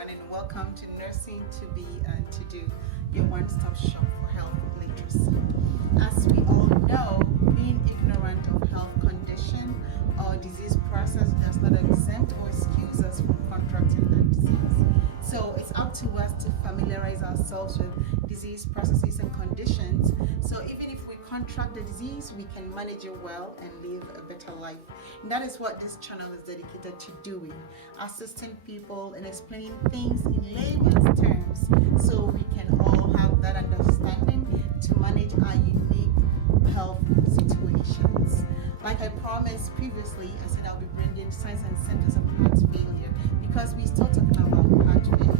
everyone, and welcome to Nursing to Be and to Do, your one stop shop for health literacy. As we all know, being ignorant of health condition or disease process does not exempt or excuse us from contracting that disease. So it's up to us to familiarize ourselves with disease processes and conditions. So even if we contract the disease, we can manage it well and live a better life. And that is what this channel is dedicated to doing, assisting people in explaining things in layman's terms so we can all have that understanding to manage our unique health situations. Like I promised previously, I said I'll be bringing signs and symptoms of heart failure because we're still talking about heart failure.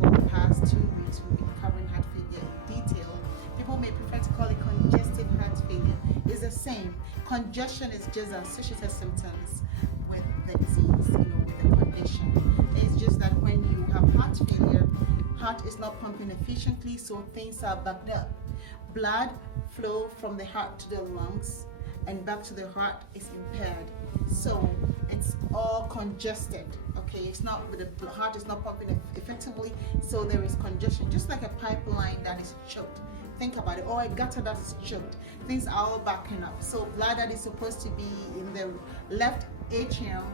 For the past 2 weeks, we've been covering heart failure in detail. People may prefer to call it congestive heart failure. It's the same. Congestion is just associated symptoms with the disease, with the condition. It's just that when you have heart failure, heart is not pumping efficiently, so things are backed up. Blood flow from the heart to the lungs and back to the heart is impaired, so it's all congested. Okay, it's not, the heart is not pumping effectively, so there is congestion, just like a pipeline that is choked. Think about it, or a gutter that is choked. Things are all backing up, so blood that is supposed to be in the left atrium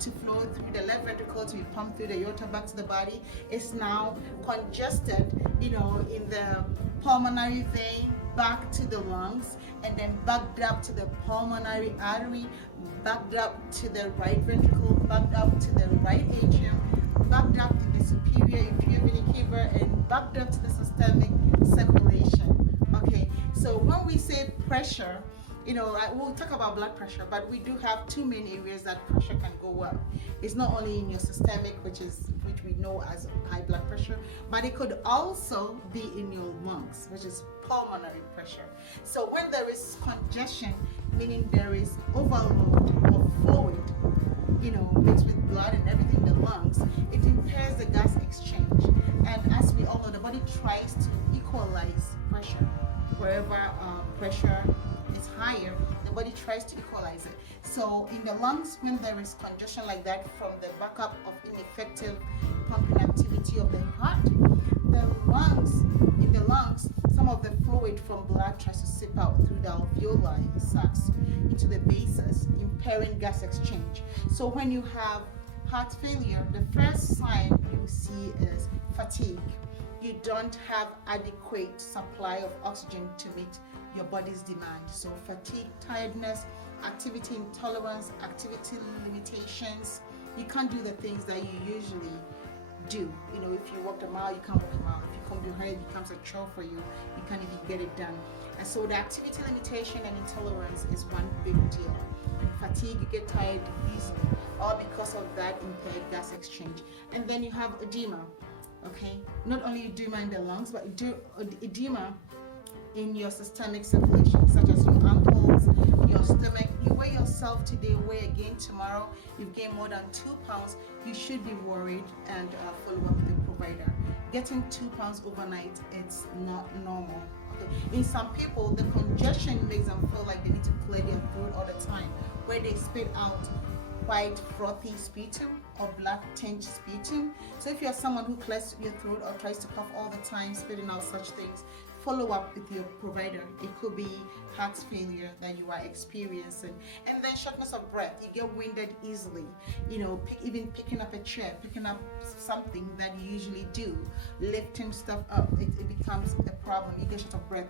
to flow through the left ventricle to be pumped through the aorta back to the body is now congested, in the pulmonary vein back to the lungs, and then backed up to the pulmonary artery, backed up to the right ventricle, backed up to the right atrium, backed up to the superior inferior vena cava, and backed up to the systemic circulation. Okay, so when we say pressure, we'll talk about blood pressure, but we do have two main areas that pressure can go up. It's not only in your systemic, which we know as high blood pressure, but it could also be in your lungs, which is pulmonary pressure. So when there is congestion, meaning there is overload of fluid, mixed with blood and everything in the lungs, it impairs the gas exchange. And as we all know, the body tries to equalize pressure. Wherever pressure is higher, the body tries to equalize it. So in the lungs, when there is congestion like that from the backup of ineffective pumping activity of the heart, in the lungs, some of the fluid from blood tries to seep out through the alveoli sacs into the bases, impairing gas exchange. So when you have heart failure, the first sign you see is fatigue. You don't have adequate supply of oxygen to meet your body's demand. So fatigue, tiredness, activity intolerance, activity limitations. You can't do the things that you usually do. If you walk a mile, you can't walk a mile. If you come behind, it becomes a chore for you. You can't even get it done. And so the activity limitation and intolerance is one big deal. Fatigue, you get tired easily, all because of that impaired gas exchange. And then you have edema. Okay, not only edema in the lungs, but edema in your systemic circulation, such as your ankles, your stomach. You weigh yourself today, weigh again tomorrow, you've gained more than 2 pounds, you should be worried and follow up with the provider. Getting 2 pounds overnight, it's not normal. Okay. In some people, the congestion makes them feel like they need to clear their throat all the time, where they spit out white frothy sputum or black tinged sputum. So if you're someone who clears your throat or tries to cough all the time, spitting out such things, follow up with your provider. It could be heart failure that you are experiencing. And then shortness of breath. You get winded easily. Even picking up a chair, picking up something that you usually do, lifting stuff up, it becomes a problem. You get short of breath.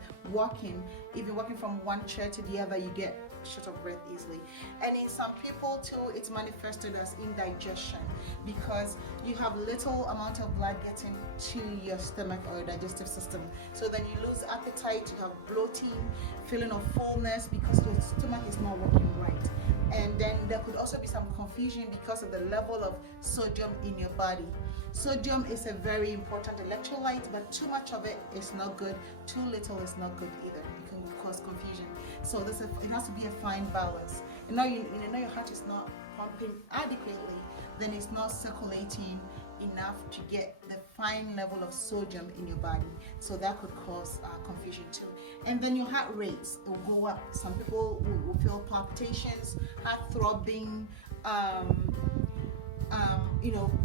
Even walking from one chair to the other, you get short of breath easily. And in some people too, it's manifested as indigestion because you have little amount of blood getting to your stomach or your digestive system. So then you lose appetite, you have bloating, feeling of fullness because your stomach is not working right. And then there could also be some confusion because of the level of sodium in your body. Sodium is a very important electrolyte, but too much of it is not good. Too little is not good either. It can cause confusion. So it has to be a fine balance. And now you know your heart is not pumping adequately, then it's not circulating enough to get the fine level of sodium in your body. So that could cause confusion too. And then your heart rates will go up. Some people will feel palpitations, heart throbbing,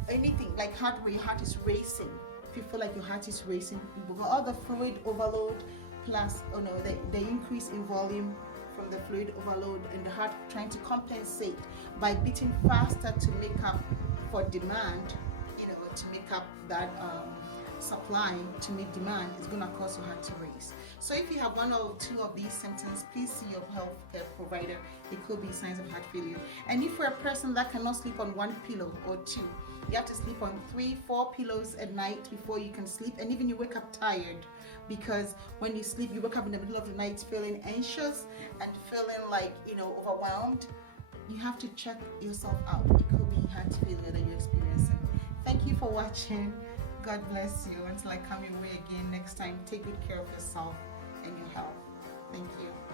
anything like heart where your heart is racing. If you feel like your heart is racing, you've got all the fluid overload plus the increase in volume from the fluid overload, and the heart trying to compensate by beating faster to make up for demand, to make up that supply to meet demand, is going to cause your heart to race. So if you have one or two of these symptoms, please see your healthcare provider. It could be signs of heart failure. And if you're a person that cannot sleep on one pillow or two, you have to sleep on 3-4 pillows at night before you can sleep, and even you wake up tired, because when you sleep you wake up in the middle of the night feeling anxious and feeling like overwhelmed. You have to check yourself out. It could be heart failure that you're experiencing. Thank you for watching. God bless you. Until I come your way again next time, take good care of yourself and your health. Thank you.